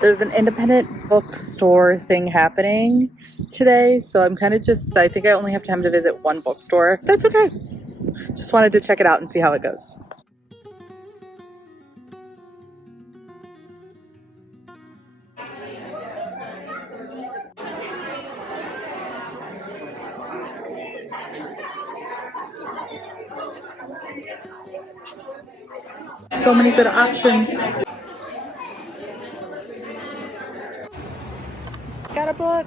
There's an independent bookstore thing happening today, so I'm kind of I think I only have time to visit one bookstore. That's okay. Just wanted to check it out and see how it goes. So many good options. Got a book.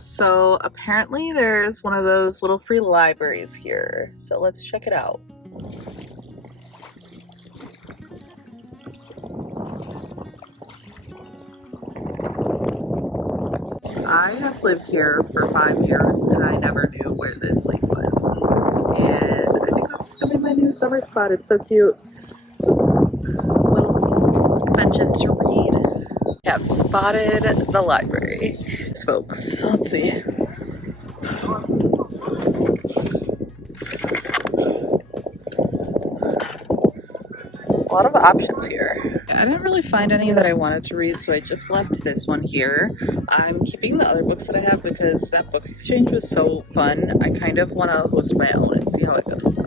So apparently there's one of those little free libraries here. So let's check it out. I have lived here for 5 years and I never knew where this lake was. And I think this is gonna be my new summer spot. It's so cute. Little benches to read. I have spotted the library, folks. Let's see. A lot of options here. I didn't really find any that I wanted to read, so I just left this one here. I'm keeping the other books that I have because that book exchange was so fun. I kind of want to host my own and see how it goes.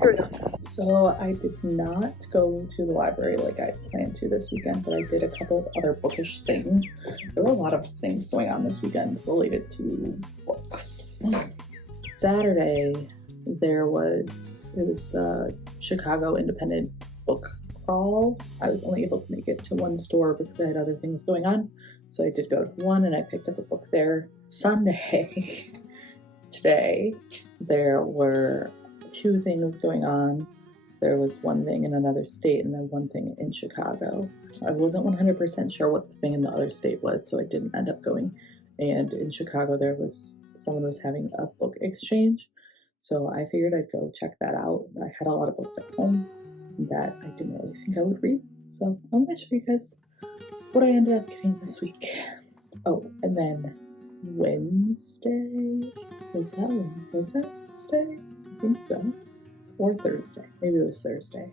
Here we go. So I did not go to the library like I planned to this weekend, but I did a couple of other bookish things. There were a lot of things going on this weekend related to books. Saturday, it was the Chicago Independent Book Crawl. I was only able to make it to one store because I had other things going on. So I did go to one and I picked up a book there. Sunday, today, there were two things going on. There was one thing in another state and then one thing in Chicago. I wasn't 100% sure what the thing in the other state was, so I didn't end up going. And in Chicago, someone was having a book exchange. So I figured I'd go check that out. I had a lot of books at home that I didn't really think I would read. So I'm going to show you guys what I ended up getting this week. Oh, and then Wednesday, was that Wednesday? I think so. Or Thursday. Maybe it was Thursday.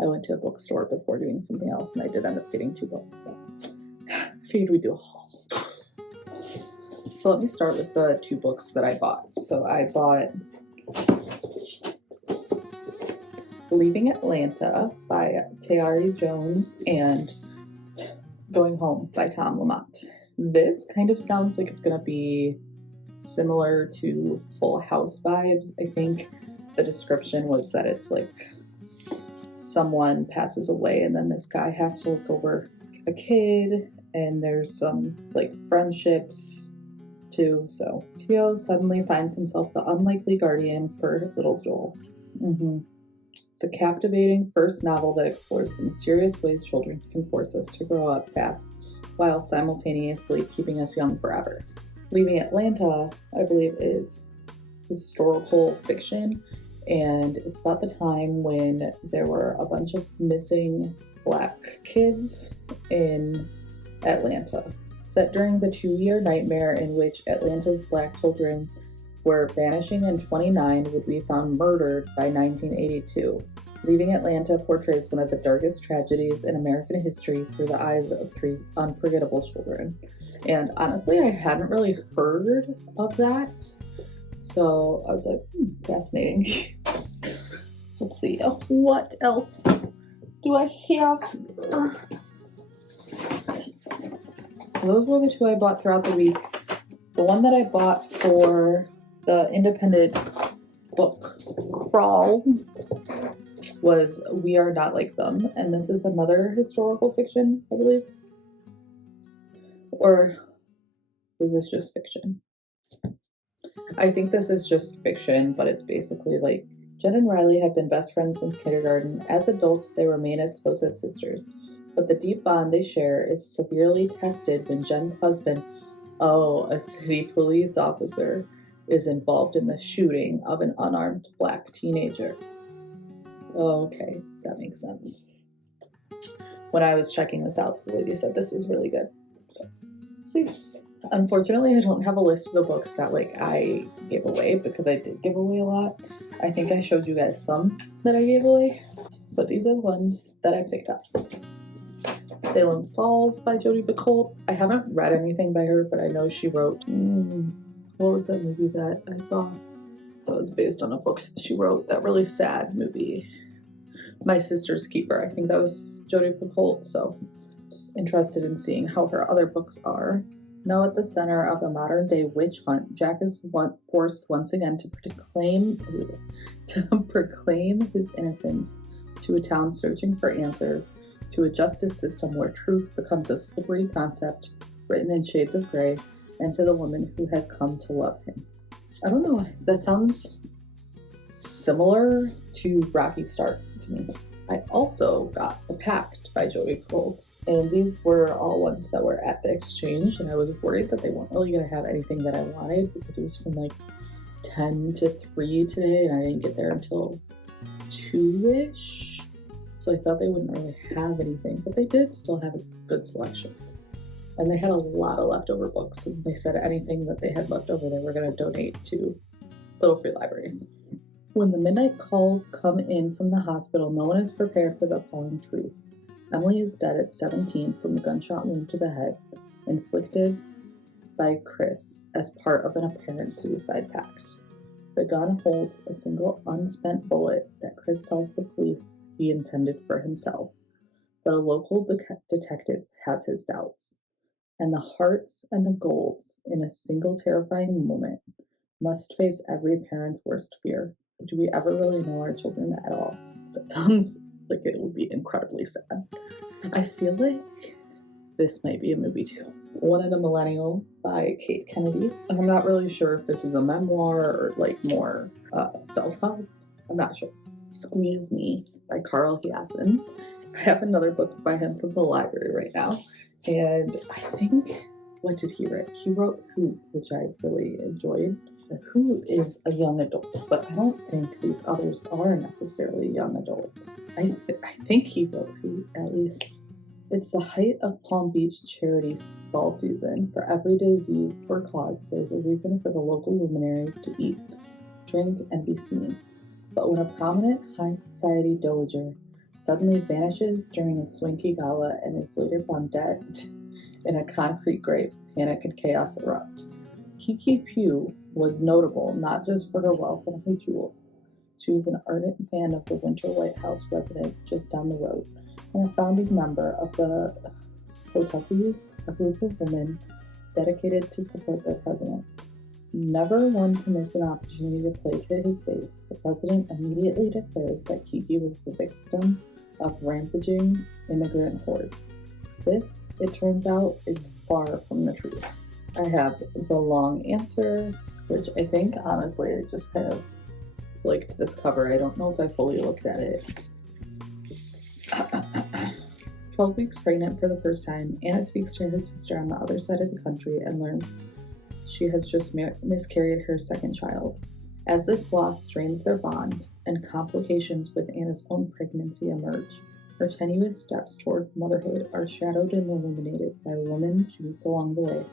I went to a bookstore before doing something else and I did end up getting 2 books. So I figured we'd do a haul. So let me start with the 2 books that I bought. So I bought Leaving Atlanta by Tayari Jones and Going Home by Tom Lamont. This kind of sounds like it's going to be similar to Full House vibes. I think the description was that it's like someone passes away and then this guy has to look over a kid and there's some like friendships too. So Tio suddenly finds himself the unlikely guardian for little Joel. It's a captivating first novel that explores the mysterious ways children can force us to grow up fast while simultaneously keeping us young forever. Leaving Atlanta, I believe, is historical fiction, and it's about the time when there were a bunch of missing Black kids in Atlanta, set during the 2-year nightmare in which Atlanta's Black children were vanishing in 29 would be found murdered by 1982. Leaving Atlanta portrays one of the darkest tragedies in American history through the eyes of 3 unforgettable children. And honestly, I hadn't really heard of that, so I was like, fascinating. Let's see, what else do I have? So those were the 2 I bought throughout the week. The one that I bought for the independent book crawl was We Are Not Like Them, and this is another historical fiction, I believe. Or was this just fiction? I think this is just fiction, but it's basically like Jen and Riley have been best friends since kindergarten. As adults, they remain as close as sisters, but the deep bond they share is severely tested when Jen's husband, a city police officer, is involved in the shooting of an unarmed Black teenager. Okay, that makes sense. When I was checking this out, the lady said this is really good. So, see. Unfortunately, I don't have a list of the books that I gave away because I did give away a lot. I think I showed you guys some that I gave away, but these are the ones that I picked up. Salem Falls by Jodi Picoult. I haven't read anything by her, but I know she wrote, what was that movie that I saw that was based on a book she wrote? That really sad movie, My Sister's Keeper. I think that was Jodi Picoult, so just interested in seeing how her other books are. Now at the center of a modern-day witch hunt, Jack is forced once again to proclaim his innocence to a town searching for answers, to a justice system where truth becomes a slippery concept written in shades of gray, and to the woman who has come to love him. I don't know, that sounds similar to Rocky Start to me. I also got The Pact by Jodi Picoult, and these were all ones that were at the exchange, and I was worried that they weren't really going to have anything that I wanted because it was from like 10 to 3 today, and I didn't get there until 2-ish, so I thought they wouldn't really have anything, but they did still have a good selection. And they had a lot of leftover books, and they said anything that they had left over they were going to donate to Little Free Libraries. When the midnight calls come in from the hospital, no one is prepared for the appalling truth. Emily is dead at 17 from a gunshot wound to the head, inflicted by Chris as part of an apparent suicide pact. The gun holds a single unspent bullet that Chris tells the police he intended for himself, but a local detective has his doubts. And the hearts and the golds, in a single terrifying moment, must face every parent's worst fear. Do we ever really know our children at all? That sounds like it would be incredibly sad. I feel like this might be a movie too. One in a Millennial by Kate Kennedy. I'm not really sure if this is a memoir or like more self-help. I'm not sure. Squeeze Me by Carl Hiaasen. I have another book by him from the library right now. And I think, what did he write? He wrote Who, which I really enjoyed. The Who is a young adult, but I don't think these others are necessarily young adults. I think he wrote Who, at least. It's the height of Palm Beach charity fall season. For every disease or cause, there's a reason for the local luminaries to eat, drink, and be seen. But when a prominent high society dowager suddenly vanishes during a swanky gala and is later found dead in a concrete grave, panic and chaos erupt. Kiki Pugh was notable not just for her wealth and her jewels. She was an ardent fan of the Winter White House resident just down the road, and a founding member of the Hotessies, a group of women dedicated to support their president. Never one to miss an opportunity to play to his base, the president immediately declares that Kiki was the victim of rampaging immigrant hordes. This, it turns out, is far from the truth. I have The Long Answer, which I think, honestly, I just kind of liked this cover. I don't know if I fully looked at it. 12 weeks pregnant for the first time, Anna speaks to her sister on the other side of the country and learns she has just miscarried her second child. As this loss strains their bond and complications with Anna's own pregnancy emerge, her tenuous steps toward motherhood are shadowed and illuminated by a woman she meets along the way,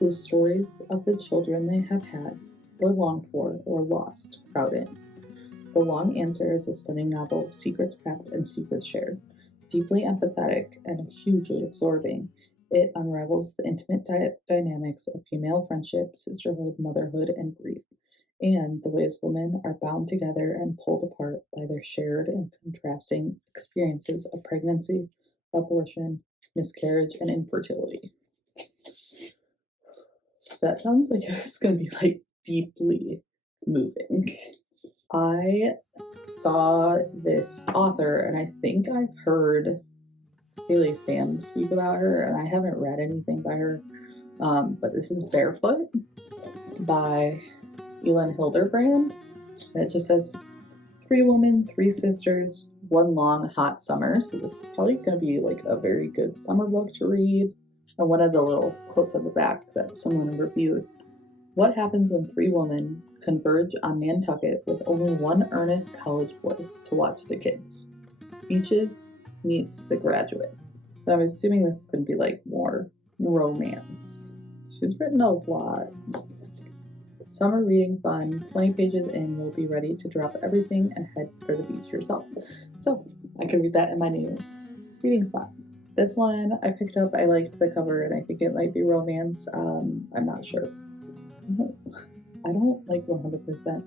whose stories of the children they have had, or longed for, or lost, crowd in. The Long Answer is a stunning novel of secrets kept and secrets shared. Deeply empathetic and hugely absorbing, it unravels the intimate dynamics of female friendship, sisterhood, motherhood, and grief, and the ways women are bound together and pulled apart by their shared and contrasting experiences of pregnancy, abortion, miscarriage, and infertility. That sounds like it's going to be like deeply moving. I saw this author, and I think I've heard Haley Pham speak about her, and I haven't read anything by her, but this is Barefoot by Elin Hilderbrand, and it just says 3 women, 3 sisters, 1 long hot summer. So this is probably going to be like a very good summer book to read. And one of the little quotes on the back that someone reviewed: what happens when 3 women converge on Nantucket with only one earnest college boy to watch the kids? Beaches meets The Graduate. So I'm assuming this is going to be like more romance. She's written a lot. Summer reading fun, 20 pages in, you'll be ready to drop everything and head for the beach yourself. So I could read that in my new reading spot. This one I picked up, I liked the cover, and I think it might be romance. I'm not sure. I don't like 100%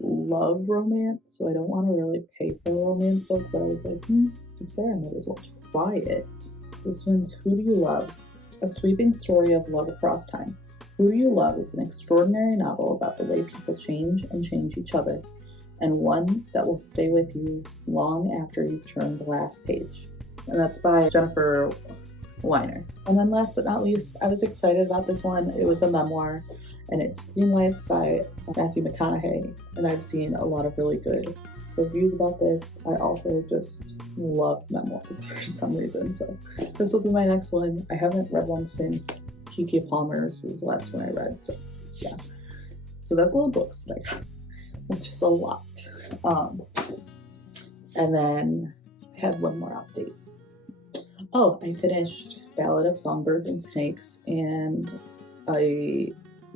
love romance, so I don't want to really pay for a romance book, but I was like, it's there, I might as well try it. So this one's Who Do You Love? A sweeping story of love across time. Who Do You Love is an extraordinary novel about the way people change and change each other, and one that will stay with you long after you've turned the last page. And that's by Jennifer Weiner. And then last but not least, I was excited about this one. It was a memoir, and it's Green Lights by Matthew McConaughey. And I've seen a lot of really good reviews about this. I also just love memoirs for some reason. So this will be my next one. I haven't read one since Keke Palmer's was the last one I read. So yeah. So that's all the books that I got, which is a lot. And then I had one more update. Oh, I finished Ballad of Songbirds and Snakes, and I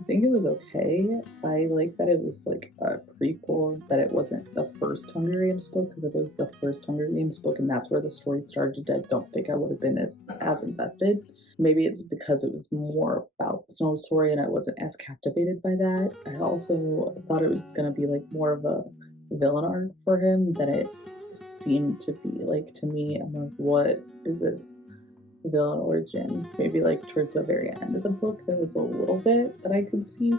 think it was okay. I like that it was like a prequel, that it wasn't the first Hunger Games book, because if it was the first Hunger Games book and that's where the story started, I don't think I would have been as invested. Maybe it's because it was more about the Snow story and I wasn't as captivated by that. I also thought it was going to be like more of a villain arc for him than it seemed to be. Like, to me, I'm like, what is this villain origin? Maybe like towards the very end of the book there was a little bit that I could see,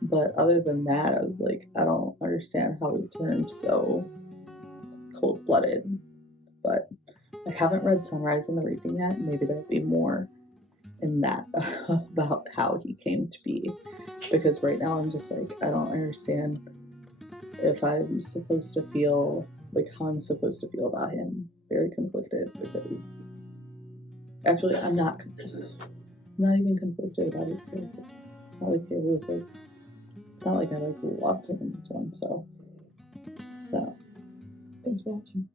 but other than that I was like, I don't understand how he turned so cold-blooded. But I haven't read Sunrise and the Reaping yet. Maybe there'll be more in that about how he came to be, because right now I'm just like, I don't understand if I'm supposed to feel like how I'm supposed to feel about him. Very conflicted, because actually I'm not even conflicted about his character. Not like it was like, it's not like I like loved him in this one. So thanks for watching.